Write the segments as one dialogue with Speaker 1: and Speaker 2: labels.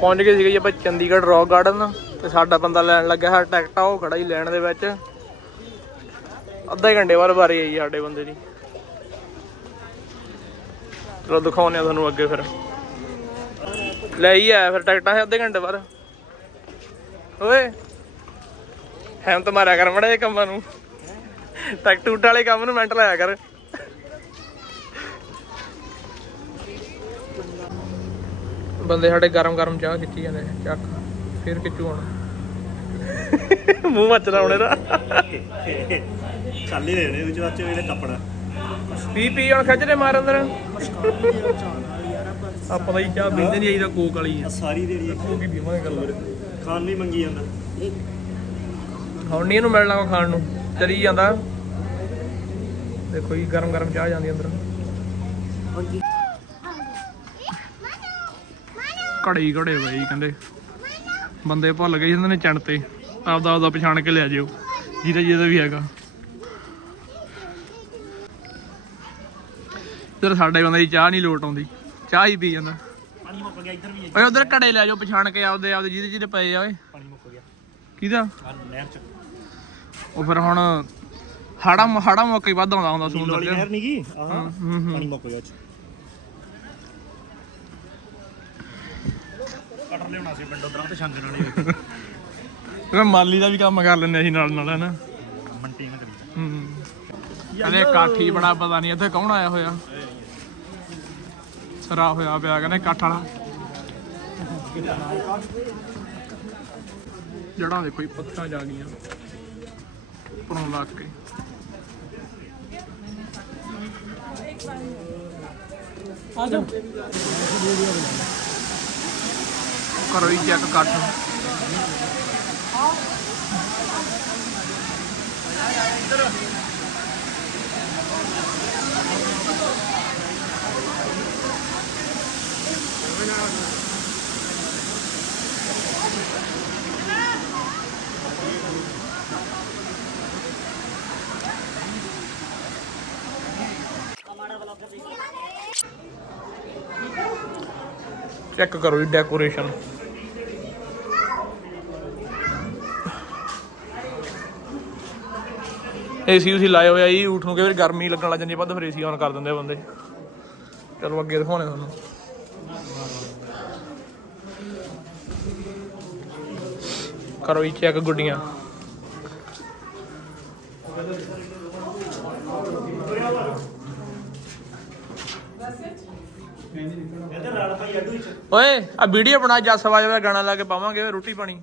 Speaker 1: ਪਹੁੰਚ ਗਏ ਸੀਗੇ ਜੀ ਆਪਾਂ ਚੰਡੀਗੜ੍ਹ ਰੌਕ ਗਾਰਡਨ ਤੇ ਸਾਡਾ ਬੰਦਾ ਲੈਣ ਲੱਗਾ ਹੈ ਟਿਕਟ ਉਹ ਖੜਾ ਹੀ ਲੈਣ ਦੇ ਵਿੱਚ। ਅੱਧਾ ਘੰਟੇ ਬਾਅਦ ਵਾਰੀ ਆਈ ਸਾਡੇ ਬੰਦੇ ਦੀ। ਚਲੋ ਦਿਖਾਉਂਦੇ ਆ ਤੁਹਾਨੂੰ ਅੱਗੇ ਫਿਰ। ਲੈ ਹੀ ਆਇਆ ਫਿਰ ਟਿਕਟਾਂ ਹੈ ਅੱਧੇ ਘੰਟੇ ਬਾਅਦ। ਓਏ ਹੈਮ ਮਾਰਿਆ ਕਰ ਮੜੇ ਕੰਮਾਂ ਨੂੰ। ਟਿਕਟ ਟੂਟ ਵਾਲੇ ਕੰਮ ਨੂੰ ਮਿੰਟ ਲਾਇਆ ਕਰ। ਬੰਦੇ ਸਾਡੇ ਗਰਮ ਗਰਮ ਚਾਹ ਖਿੱਚੀ ਜਾਂਦੇ ਚੱਕ। ਫਿਰ ਖਿੱਚੂ ਹੁਣ। ਮੂੰਹ ਮੱਚਦਾ ਹੁਣ ਇਹਦਾ।
Speaker 2: ਚੱਲ ਹੀ ਰਹੇ ਨੇ ਵਿੱਚ ਵਿੱਚ ਇਹਦੇ ਕੱਪੜਾ।
Speaker 1: ਪੀ ਪੀ ਹੁਣ ਖਿੱਚਦੇ ਮਾਰ ਅੰਦਰ। ਆਪਾਂ ਤਾਂ ਹੀ ਚਾਹ ਪੀਂਦੇ ਨਹੀਂ ਆਈਦਾ ਕੋਕ ਵਾਲੀ ਆ।
Speaker 2: ਆ ਸਾਰੀ ਦੇੜੀ
Speaker 1: ਕੋਕ ਹੀ ਪੀਵਾਂਗੇ ਗੱਲ
Speaker 2: ਖਾਣ ਨਹੀਂ ਮੰਗੀ ਜਾਂਦਾ।
Speaker 1: ਹੁਣ ਨਹੀਂ ਇਹਨੂੰ ਮਿਲਣਾ ਕੋ ਖਾਣ ਨੂੰ ਚਲੀ ਜਾਂਦਾ। ਦੇਖੋ ਜੀ ਗਰਮ ਗਰਮ ਚਾਹ ਜਾਂਦੀ ਅੰਦਰ। ਘੜੇ ਘੜੇ ਬਾਈ ਕਹਿੰਦੇ। ਬੰਦੇ ਭੁੱਲ ਗਏ ਜਾਂਦੇ ਨੇ ਚਣ ਤੇ ਆਪਦਾ ਆਪਦਾ ਪਛਾਣ ਕੇ ਲਿਆ ਜਿਓ ਜਿਹਦਾ ਜਿਹਦਾ ਵੀ ਹੈਗਾ। ਇਧਰ ਸਾਡੇ ਬੰਦੇ ਦੀ ਚਾਹ ਨਹੀਂ ਲੋਟ ਆਉਂਦੀ। ਚਾਹ ਹੀ ਪੀ ਜਾਂਦਾ।
Speaker 2: ਪਾਣੀ ਮੁੱਕ ਗਿਆ ਇੱਧਰ ਵੀ ਹੈ।
Speaker 1: ਓਏ ਉਧਰ ਘੜੇ ਲੈ ਜਾਓ ਪਛਾਣ ਕੇ ਆਪਦੇ ਆਪਦੇ ਜਿਹਦੇ ਜਿਹਦੇ ਪਏ ਆ ਓਏ।
Speaker 2: ਪਾਣੀ ਮੁੱਕ ਗਿਆ।
Speaker 1: ਕਿਹਦਾ?
Speaker 2: ਆ ਨਹਿਰ ਚ।
Speaker 1: ਉਹ ਫਿਰ ਹੁਣ ਹਾੜਾ ਹਾੜਾ ਮੌਕੇ ਵੱਧ ਆਉਂਦਾ ਹੁੰਦਾ
Speaker 2: ਵਾਲੀ
Speaker 1: ਚ।
Speaker 2: ਨਹਿਰ ਨਹੀਂ ਗਈ ਆਹ। ਪਾਣੀ ਮੁੱਕ ਗਿਆ ਚ। ਕਟਰ ਲਿਆਉਣਾ ਸੀ ਪਿੰਡੋਂ ਦਰਾਂ ਤੇ ਛੰਗ ਨਾਲੇ
Speaker 1: ਮੈਂ ਮਾਲੀ ਦਾ ਵੀ ਕੰਮ ਕਰ ਲੈਂਦੇ ਅਸੀਂ ਨਾਲ ਨਾਲ ਹਨਾ?
Speaker 2: ਮੰਟੀ ਨਾ ਕਰੀ
Speaker 1: ਹੂੰ। ਅਰੇ ਕਾਠੀ ਬੜਾ ਪਤਾ ਨਹੀਂ ਇੱਥੇ ਕੌਣ ਆਇਆ ਹੋਇਆ। ਸਰਾ ਹੋਇਆ ਪਿਆ ਕਹਿੰਦੇ ਕਾਠ ਵਾਲਾ। ਜੜਾਂ ਦੇ ਕੋਈ ਪੱਥਰਾਂ ਜਾ ਗਈਆਂ। ਉੱਪਰੋਂ ਲੱਗ ਕੇ। ਆ ਜਾ ਕਰੋ ਹੀ ਚੈੱਕ ਕੱਟ ਚੈੱਕ ਕਰੋ ਜੀ ਡੈਕੋਰੇਸ਼ਨ ਏਸੀ ਉਸੀ ਲਾਏ ਹੋਇਆ ਜੀ ਊਠ ਨੂੰ ਕਈ ਵਾਰ ਗਰਮੀ ਲੱਗਣ ਲੱਗ ਜਾਂਦੀ ਹੈ ਵੱਧ ਫਿਰ ਏਸੀ ਆਨ ਕਰ ਦਿੰਦੇ ਆ ਬੰਦੇ। ਚਲੋ ਅੱਗੇ ਦਿਖਾਉਣੇ ਤੁਹਾਨੂੰ। ਕਰੋ ਜੀ ਚੈੱਕ ਗੁੱਡੀਆਂ। ਓਏ, ਆ ਵੀਡੀਓ ਬਣਾ, ਜੱਸ ਵਾਜਾ ਦਾ ਗਾਣਾ ਲਾ ਕੇ ਪਾਵਾਂਗੇ, ਰੋਟੀ ਪਾਣੀ।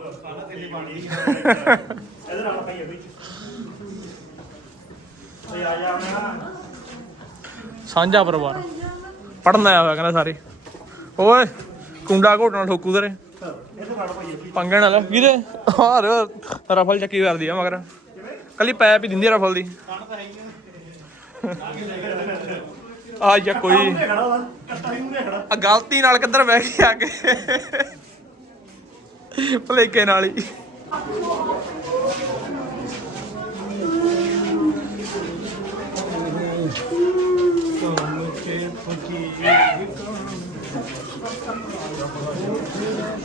Speaker 2: ਖਾਣਾ ਤੇਲੀ ਪਾਣੀ ਇੱਧਰ ਵਿੱਚ
Speaker 1: ਸਾਂਝਾ ਪਰਿਵਾਰ। ਪੜਨ ਆਇਆ ਹੋਇਆ ਕਹਿੰਦਾ ਸਾਰੇ। ਓਏ, ਕੁੰਡਾ ਘੋਟਣਾ ਠੋਕੂ ਤੇਰੇ।
Speaker 2: ਇੱਧਰ ਰਲ ਪਈ
Speaker 1: ਹਾਰ ਰਫਲ ਚੱਕੀ ਕਰਦੀ ਆ ਮਗਰ। ਕੱਲੀ ਪੈਪ ਹੀ ਦਿੰਦੀ ਆ ਰਫਲ ਦੀ। ਆ ਜਾ ਕੋਈ। ਆ ਗਲਤੀ ਨਾਲ ਕਿੱਧਰ ਬਹਿ ਕੇ ਆ ਕੇ। ਭਲੇਕੇ ਨਾਲ ਹੀ।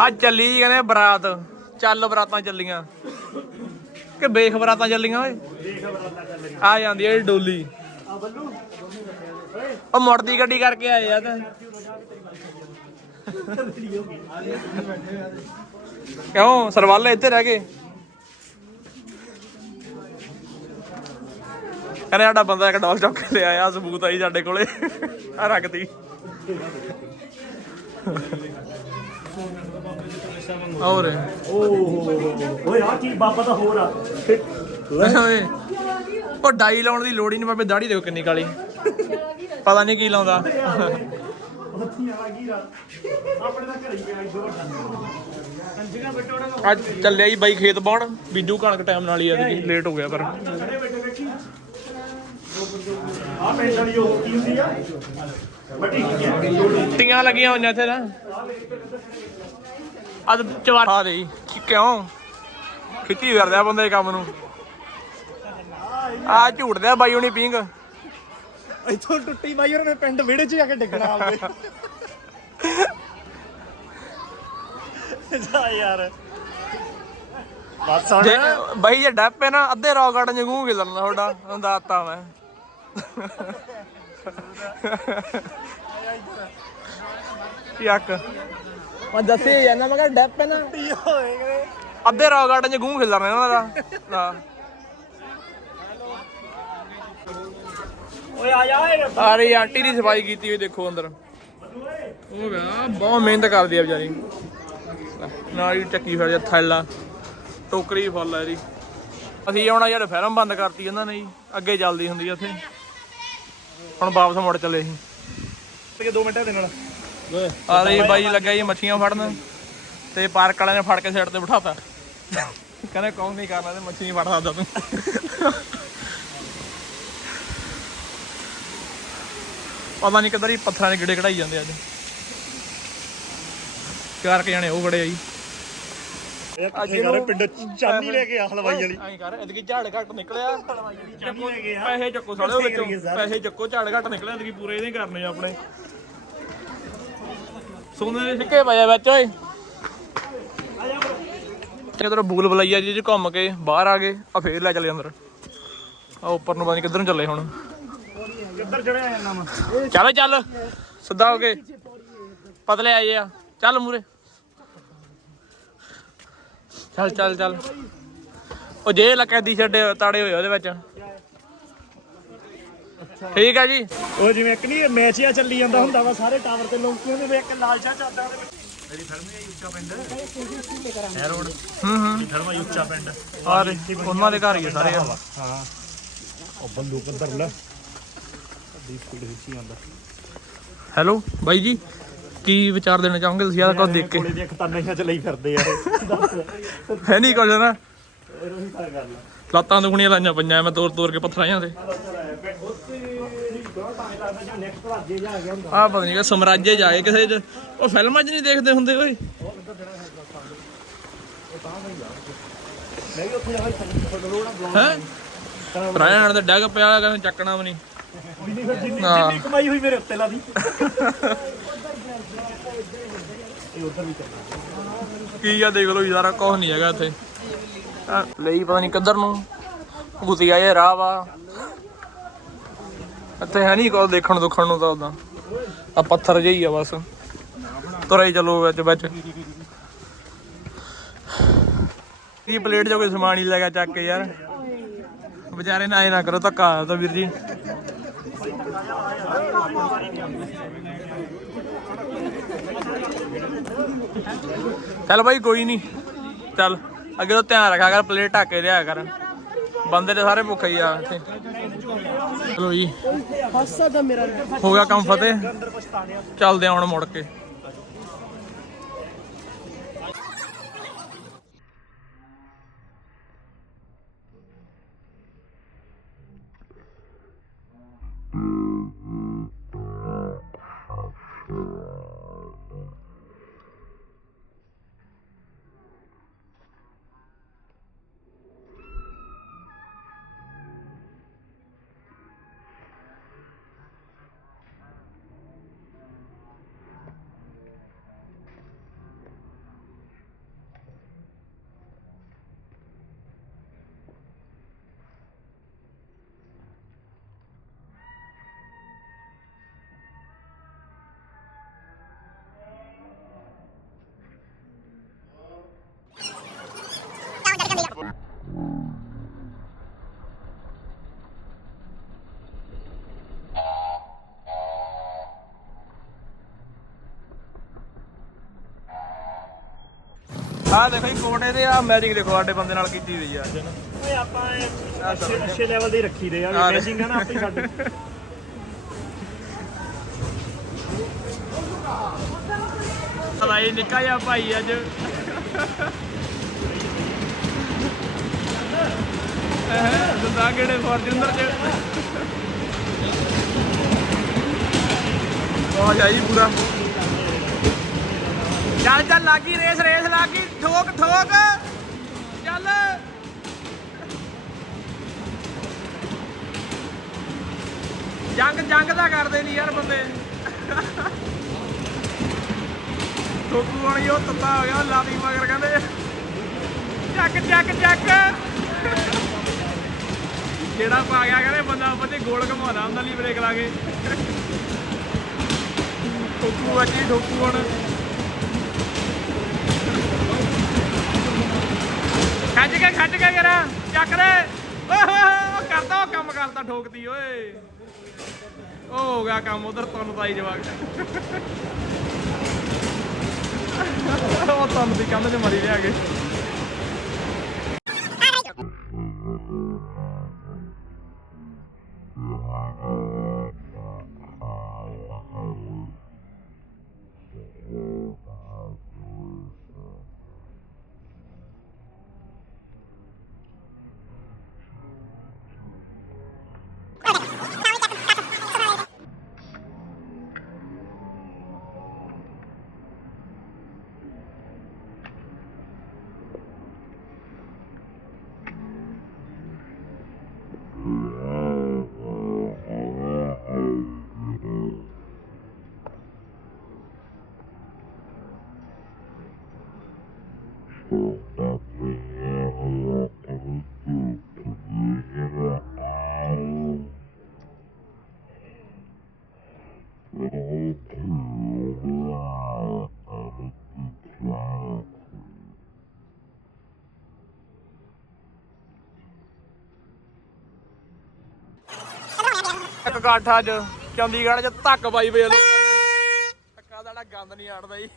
Speaker 1: ਆ ਚੱਲੀ ਜੀ ਕਹਿੰਦੇ ਬਰਾਤ। ਚੱਲ ਬਰਾਤਾਂ ਚੱਲੀਆਂ। ਕਿ ਵੇਖ ਬਰਾਤਾਂ ਚੱਲੀਆਂ ਓਏ? ਆ ਜਾਂਦੀ ਹੈ ਡੋਲੀ।
Speaker 2: ਆ ਬੱਲੂ
Speaker 1: ਉਹ ਮੁੜਦੀ ਗੱਡੀ ਕਰਕੇ ਆਏ ਆ ਤਾਂ। ਕਿਉਂ ਸਰਵਾਲੇ ਇੱਥੇ ਰਹਿ ਗਏ? ਕਹਿੰਦੇ ਸਾਡਾ ਬੰਦਾ ਇੱਕ ਡਾਲ ਚੁੱਕ ਕੇ ਲਿਆਇਆ ਸਬੂਤ ਆਈ ਸਾਡੇ ਕੋਲੇ। ਆ ਰੱਖਦੀ ਹੋਰ?
Speaker 2: ਓਹ ਓਏ ਆ ਕੀ ਬਾਬਾ ਤਾਂ ਹੋਰ ਆ।
Speaker 1: ਓਏ ਉਹ ਡਾਈ ਲਾਉਣ ਦੀ ਲੋੜ ਹੀ ਨਹੀਂ ਬਾਬੇ ਦਾੜੀ ਦੇਖੋ ਕਿੰਨੀ ਕਾਲੀ। ਪਤਾ ਨਹੀਂ ਕੀ ਲਾਉਂਦਾ। ਅੱਜ ਚੱਲਿਆ ਜੀ ਬਾਈ ਖੇਤ ਬਾਉਣ ਬੀਜੂ ਕਣਕ ਟਾਈਮ ਨਾਲ ਹੀ ਆ ਲੇਟ ਹੋ ਗਿਆ ਪਰ।
Speaker 2: ਆ ਪਿੰਡ ਵਾਲੀ ਉਹ ਕੀ ਹੁੰਦੀ ਆ? ਮੱਟੀ ਕੀ ਹੈ
Speaker 1: ਟੀਆਂ ਲੱਗੀਆਂ ਹੋਈਆਂ ਇੱਥੇ ਨਾ ਅੱਜ ਦੇ ਜੀ। ਕੀ- ਕਿਉਂ? ਖਿੱਚੀ ਫਿਰਦਾ ਬੰਦੇ ਕੰਮ ਨੂੰ। ਆ ਝੂਟਦੇ ਆ ਬਾਈ ਹੁਣੀ ਪੀਂਗ
Speaker 2: ਇੱਥੋਂ ਟੁੱਟੀ ਬਾਈ ਉਹਨਾਂ ਪਿੰਡ ਵਿਹੜੇ 'ਚ ਜਾ ਕੇ ਡਿੱਗਣਾ ਆਵੇ ਜਾ ਯਾਰ। ਬਸ
Speaker 1: ਬਾਈ ਜੇ ਡੱਪੇ ਨਾ ਅੱਧੇ ਰੌਕ ਗਾਰਡਨ ਚ ਗੂੰ ਗਿਲਣਾ ਤੁਹਾਡਾ ਤੁਹਾਨੂੰ ਦੱਸਤਾ ਮੈਂ। ਯੱਕ। ਮੈਂ ਦੱਸੇ ਜਾਂਦਾ ਮੈਂ ਕਿਹਾ ਡੱਪੇ ਨਾ।
Speaker 2: ਹੋਏਗੇ
Speaker 1: ਅੱਧੇ ਰੌਕ ਗਾਰਡਨ ਚ ਗੂੰ ਖਿਲਰਨਾ ਇਹਨਾਂ ਦਾ ਹਾਂ
Speaker 2: ਓਏ ਆ ਜਾ
Speaker 1: ਆਂਟੀ ਦੀ ਸਫ਼ਾਈ ਕੀਤੀ ਹੋਈ ਦੇਖੋ ਅੰਦਰ। ਉਹ ਬਹੁਤ ਮਿਹਨਤ ਕਰਦੀ ਆ ਵਿਚਾਰੀ। ਨਾਲ ਹੀ ਚੱਕੀ ਫਿਰ ਥੈਲਾ। ਟੋਕਰੀ ਫੁੱਲ ਆ ਇਹਦੀ। ਅਸੀਂ ਆਉਣਾ ਯਾਰ ਬੰਦ ਕਰਤੀ ਇਹਨਾਂ ਨੇ ਜੀ। ਅੱਗੇ ਚੱਲਦੀ ਹੁੰਦੀ ਆ ਉੱਥੇ। ਹੁਣ ਵਾਪਸ ਮੁੜ ਚੱਲੇ ਸੀ।
Speaker 2: ਤੇ 2 ਮਿੰਟਾਂ ਦੇ ਨਾਲ।
Speaker 1: ਆਰੇ ਬਾਈ ਲੱਗਾ ਜੀ ਮੱਛੀਆਂ ਫੜਨ। ਤੇ ਪਾਰਕ ਵਾਲਿਆਂ ਨੇ ਫੜ ਕੇ ਸਾਈਡ ਤੇ ਬਿਠਾਤਾ। ਕਹਿੰਦੇ ਕੌਣ ਨਹੀਂ ਕਰਨਾ ਤੇ ਮੱਛੀ ਨਹੀਂ ਫੜ ਸਕਦਾ ਤੂੰ ਪਤਾ ਨਹੀਂ ਕਿੱਧਰ ਹੀ ਪੱਥਰਾਂ ਦੇ ਗਿੜੇ ਕਢਾਈ ਜਾਂਦੇ ਅੱਜ। ਚਾਰ ਕੁ ਜਣੇ ਉਹ ਖੜੇ ਆ ਜੀ।
Speaker 2: ਅੱਜ ਯਾਰ ਪਿੰਡ ਚਾਨੀ ਲੈ ਕੇ ਆ ਹਲਵਾਈ ਵਾਲੀ।
Speaker 1: ਐਂ ਕਰ ਇਦਕੀ ਝਾੜ ਘੱਟ ਨਿਕਲਿਆ।
Speaker 2: ਚਾਨੀ ਲੈ ਕੇ ਆ।
Speaker 1: ਪੈਸੇ ਚੱਕੋ ਸਾਲੇ ਉਹ ਵਿੱਚੋਂ।
Speaker 2: ਕਰੀਏ ਸਾਰੇ।
Speaker 1: ਪੈਸੇ ਚੱਕੋ ਝਾੜ ਘੱਟ ਨਿਕਲਿਆ ਇਦਕੀ ਪੂਰੇ ਇਹਦੇ ਕਰਨੇ ਆ ਆਪਣੇ। ਸੋਨੇ ਦੇ ਸਿੱਕੇ ਪਏ ਆ ਵਿੱਚ ਓਏ। ਕਿਧਰ ਬੂਲ ਬਲਈਆ ਜੀ ਚ ਘੁੰਮ ਕੇ ਬਾਹਰ ਆ ਗਏ ਆ ਫੇਰ ਲੈ ਚਲੇ ਅੰਦਰ। ਆ ਉੱਪਰ ਨੂੰ ਪਤਾ ਨਹੀਂ ਕਿੱਧਰ ਨੂੰ ਚੱਲੇ ਹੁਣ।
Speaker 2: ਕਿੱਧਰ ਚੜਿਆ ਜਾਂਦਾ ਮੈਂ
Speaker 1: ਚੱਲ ਚੱਲ। ਸਿੱਧਾ ਹੋ ਕੇ ਪਤਲੇ ਆਏ ਆ। ਚੱਲ ਮੂਰੇ ਚੱਲ ਚੱਲ ਚੱਲ। ਉਹ ਜੇ ਲਕੈਦੀ ਛੱਡੇ ਤਾੜੇ ਹੋਏ ਉਹਦੇ ਵਿੱਚ। ਠੀਕ ਆ ਜੀ।
Speaker 2: ਉਹ ਜਿਵੇਂ ਇੱਕ ਨਹੀਂ ਮੈਚ ਆ ਚੱਲੀ ਜਾਂਦਾ ਹੁੰਦਾ ਵਾ ਸਾਰੇ ਟਾਵਰ ਤੇ ਲੋਕਾਂ ਦੇ ਇੱਕ ਲਾਲ ਸ਼ਾਹ ਚੱਲਦਾ ਉਹਦੇ ਵਿੱਚ। ਮੇਰੀ ਫਿਲਮ ਹੈ ਉੱਚਾ ਪਿੰਡ। ਹੈ? ਰੋਡ।
Speaker 1: ਹੂੰ ਹੂੰ।
Speaker 2: ਮੇਰੀ ਫਿਲਮ ਹੈ ਉੱਚਾ ਪਿੰਡ।
Speaker 1: ਆਰੇ ਉਹਨਾਂ ਦੇ ਘਰ ਹੀ ਆ ਸਾਰੇ। ਆ।
Speaker 2: ਹਾਂ। ਉਹ ਬੰਦੂਕ ਅੰਦਰ ਲੈ। ਦੀ ਸਪੀਡ ਵਿੱਚ ਹੀ ਆਉਂਦਾ।
Speaker 1: ਹੈਲੋ ਬਾਈ ਜੀ। ਕੀ ਵਿਚਾਰ ਦੇਣਾ ਚਾਹੋਗੇ ਤੁਸੀਂ? ਆਹ ਕੋ ਦੇਖ ਕੇ।
Speaker 2: ਕੋਲੇ ਦੀਆਂ ਖਤਾਨਾਂ ਚ ਲਈ ਫਿਰਦੇ ਆ। ਇਹ ਦੱਸ
Speaker 1: ਹੈ ਨਹੀਂ ਕੁਝ ਨਾ।
Speaker 2: ਇਹੋ ਹੀ ਤਾਂ ਗੱਲ ਆ।
Speaker 1: ਲੱਤਾਂ ਦੁਖਣੀਆਂ ਲਾਈਆਂ ਪਈਆਂ ਮੈਂ ਤੋਰ ਤੋਰ ਕੇ ਪੱਥਰਾਂ ਜਾਂ ਤੇ ਆਹ ਪਤਾ ਨਹੀਂ ਕਿ ਸਮਰਾਜੇ ਜਾਏ ਕਿਸੇ ਚ। ਉਹ ਫਿਲਮਾਂ 'ਚ ਨਹੀਂ ਦੇਖਦੇ ਹੁੰਦੇ ਓਏ।
Speaker 2: ਮੈਂ ਵੀ ਉੱਥੇ ਜਾ ਕੇ ਰੋਣਾ
Speaker 1: ਹੈ? ਤੇ ਡੱਗ ਪਿਆ ਕਹਿੰਦਾ ਚੱਕਣਾ ਵੀ ਨਹੀਂ
Speaker 2: ਜਿੰਨੀ ਫਿਰ ਜਿੰਨੀ
Speaker 1: ਹਾਂ।
Speaker 2: ਜਿੰਨੀ ਕਮਾਈ ਹੋਈ ਮੇਰੇ ਉੱਤੇ ਲਾ ਦੀ। ਇਹ ਉਧਰ ਵੀ ਚੱਲਦਾ
Speaker 1: ਕੀ ਆ ਦੇਖ ਲਓ ਯਾਰਾ ਕੁਝ ਨਹੀਂ ਹੈਗਾ ਇੱਥੇ। ਲਈ ਪਤਾ ਨਹੀਂ ਕਿੱਧਰ ਨੂੰ। ਗੁਤੀਆ ਜਿਹਾ ਰਾਹ ਵਾ। ਇੱਥੇ ਹੈ ਨਹੀਂ ਕੋਈ ਦੇਖਣ ਦੁਖਣ ਨੂੰ ਤਾਂ ਉਦਾਂ ਆ ਪੱਥਰ ਜਿਹੀ ਆ ਬਸ। ਤੁਰੇ ਚਲੋ ਵਿੱਚ ਵਿੱਚ। ਕੀ ਪਲੇਟ ਜੋ ਕੋਈ ਸਮਾਨ ਹੀ ਲੈ ਗਿਆ ਚੱਕ ਕੇ ਯਾਰ। ਵਿਚਾਰੇ ਨਾ ਇਹ ਨਾ ਕਰੋ, ਧੱਕਾ ਤਾਂ ਵੀਰ ਜੀ। ਚੱਲ ਬਾਈ ਕੋਈ ਨਹੀਂ ਚੱਲ ਅੱਗੇ ਤੋਂ ਧਿਆਨ ਰੱਖਿਆ ਕਰ ਪਲੇਟ ਢੱਕ ਕੇ ਰਿਹਾ ਕਰ। ਬੰਦੇ ਤੇ ਸਾਰੇ ਭੁੱਖੇ ਹੀ ਆ ਇੱਥੇ। ਚਲੋ ਜੀ। ਹੋ ਗਿਆ ਕੰਮ ਫਤਿਹ। ਚੱਲਦੇ ਆ ਹੁਣ ਮੁੜ ਕੇ। ਆਹ ਦੇਖੋ ਜੀ ਕੋਟੇ ਦੇ ਆ ਮੈਚਿੰਗ ਦੇਖੋ ਸਾਡੇ ਬੰਦੇ ਨਾਲ ਕੀਤੀ ਹੋਈ ਆ।
Speaker 2: ਓਏ ਆਪਾਂ ਇਹ ਅੱਛੇ ਅੱਛੇ ਲੈਵਲ ਦੇ ਰੱਖੀ ਦੇ ਆ। ਮੈਚਿੰਗ ਆ ਨਾ ਆਪੇ ਸਾਡੀ
Speaker 1: ਸਲਾਈ ਨਿੱਕਾ ਜਿਹਾ ਭਾਈ ਅੱਜ। ਇਹ ਦੰਦਾ ਕਿਹੜੇ ਫੋਰਚੂਨਰ ਚ। ਆ ਜਾਈ ਪੂਰਾ। ਚੱਲ ਚੱਲ, ਲੱਗੀ ਰੇਸ ਰੇਸ ਲੱਗੀ ਠੋਕ ਠੋਕ। ਚੱਲ। ਜੰਗ ਜੰਗ ਦਾ ਕਰਦੇ ਨਹੀਂ ਯਾਰ ਬੰਦੇ। ਠੋਕੂ ਵਾਲੀ ਉਹ ਤੱਤਾ ਹੋ ਗਿਆ ਉਹ ਲਾਦੀ ਮਗਰ ਕਹਿੰਦੇ। ਚੱਕ ਚੱਕ ਚੱਕ। ਜਿਹੜਾ ਪਾ ਗਿਆ ਕਹਿੰਦੇ, ਬੰਦਾ ਬੰਦੇ ਗੋਲ ਘਮਾਉਂਦਾ ਹੁੰਦਾ ਲਈ ਬ੍ਰੇਕ ਲਾ ਕੇ। ਠੋਕੂ ਵੱਜੀ ਠੋਕੂ ਹੁਣ। ਖੱਜ ਕੇ ਯਾਰ, ਚੱਕ ਦੇ ਓਏ ਉਹ ਕਰਦਾ ਉਹ ਕੰਮ, ਕਰਦਾ ਠੋਕਦੀ, ਓਏ। ਉਹ ਹੋ ਗਿਆ ਕੰਮ, ਉਧਰ ਤੁੰਨ ਤਾਈ ਜਵਾਕ। ਉਹ ਤੁੰਨ ਦੀ ਕੰਧ 'ਚ ਮਰੀ ਲਿਆ ਕੇ। ਇੱਕ ਕਾਠਾ ਅੱਜ ਚੰਡੀਗੜ੍ਹ 'ਚ ਧੱਕ ਪਾਈ ਵੇ ਲੋਕਾਂ ਨੇ ਧੱਕਾ ਦਾ ਜਿਹੜਾ ਗੰਦ ਨਹੀਂ ਆੜਦਾ ਜੀ।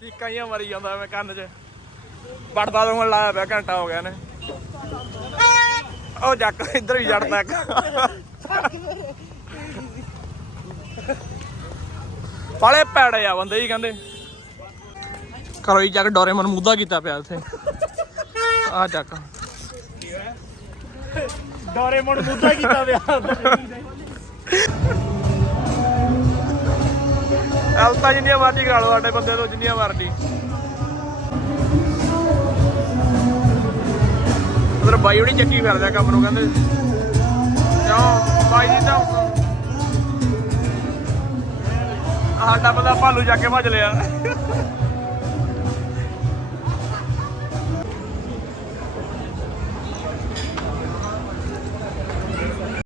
Speaker 1: ਚੀਕਾਂ ਹੀ ਮਰੀ ਜਾਂਦਾ ਮੈਂ ਕੰਨ 'ਚ। ਵੜਦਾ ਤੋਂ ਲਾਇਆ ਪਿਆ, ਘੰਟਾ ਹੋ ਗਿਆ ਨੇ ਉਹ ਜੱਕ ਇੱਧਰ ਹੀ ਜੜਦਾ ਇੱਕ। ਪਾਲੇ ਪੈੜੇ ਆ ਬੰਦੇ ਹੀ ਕਹਿੰਦੇ। ਕਰੋ ਹੀ ਚੱਕ ਡੋਰੇਮਨ ਮੁੱਦਾ ਕੀਤਾ ਪਿਆ ਇੱਥੇ। ਆ ਚੱਕ।
Speaker 2: ਡੋਰੇਮੋਨ ਮੁੱਦਾ ਕੀਤਾ ਵਿਆਹ
Speaker 1: ਐਲਤਾ ਜਿੰਨੀਆਂ ਮਰਜ਼ੀ ਕਰਾ ਲਓ ਸਾਡੇ ਬੰਦੇ ਤੋਂ ਜਿੰਨੀਆਂ ਮਰਜ਼ੀ। ਉਧਰ ਬਾਈ ਉਹਨੀ ਚੱਕੀ ਫਿਰਦਾ ਕੰਮ ਨੂੰ ਕਹਿੰਦੇ ਕਿਉਂ ਬਾਈ ਦੀ ਤਾਂ ਸਾਡਾ ਬੰਦਾ ਭਾਲੂ ਜਾ ਕੇ ਭੱਜ ਲਿਆ।